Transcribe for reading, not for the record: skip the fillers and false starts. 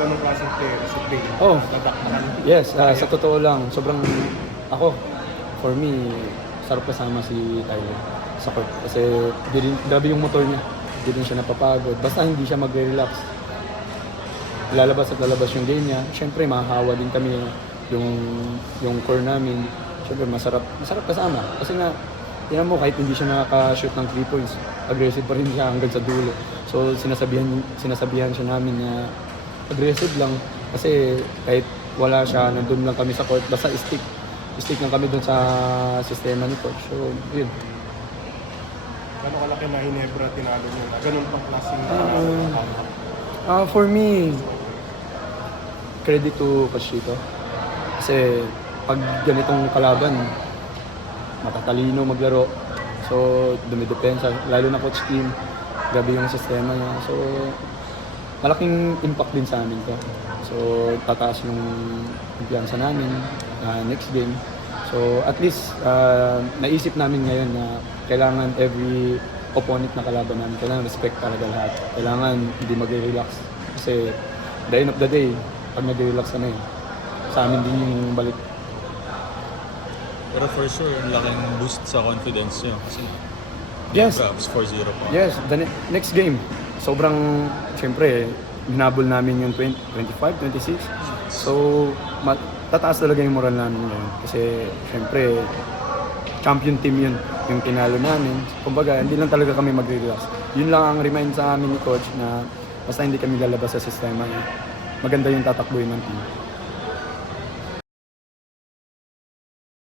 ganong klaseng player sa play? Oh. Tatakpan. Yes, sa totoo lang, sobrang ako, for me, sarap kasama si Tyler sa court. Kasi grabe yung motor niya. Hindi din siya napapagod. Basta hindi siya magre-relax. Lalabas at lalabas yung game niya. Siyempre, mahahawa din kami yung core namin. Siyempre, masarap kasama. Kasi nga, tingnan mo, kahit hindi siya nakaka-shoot ng 3 points, aggressive pa rin siya hanggang sa dulo. So, sinasabihan siya namin na aggressive lang. Kasi kahit wala siya, nandun lang kami sa court, basta stick lang kami dun sa sistema ni coach. So, yun. Gano'ng kalaki na Hinebra tinalo nyo na ganun pang klaseng For me, credit to Coach Chito. Kasi pag ganitong kalaban, matatalino maglaro. So, dumidepensa, lalo na coach team, gabi yung sistema niya. So, malaking impact din sa amin to. So, tataas yung kumpiyansa namin next game. So, at least, naisip namin ngayon na kailangan every opponent na kalaban namin, kailangan respect talaga lahat. Kailangan hindi mag-relax. Kasi, the end of the day, pag nag-relax na yun, sa amin din yung balik. Pero for sure, ang laking boost sa confidence nyo. Kasi Yes. Perhaps 4-0 pa. Yes, the next game, sobrang, siyempre, hinabol namin yung 25, 26. So, tataas talaga yung moral namin ngayon. Kasi, siyempre, champion team yun, yung tinalo namin. Kumbaga, hindi lang talaga kami mag-relax. Yun lang ang remind sa amin ni coach na basta hindi kami lalabas sa sistema. Maganda yung tatakbuhin ng team.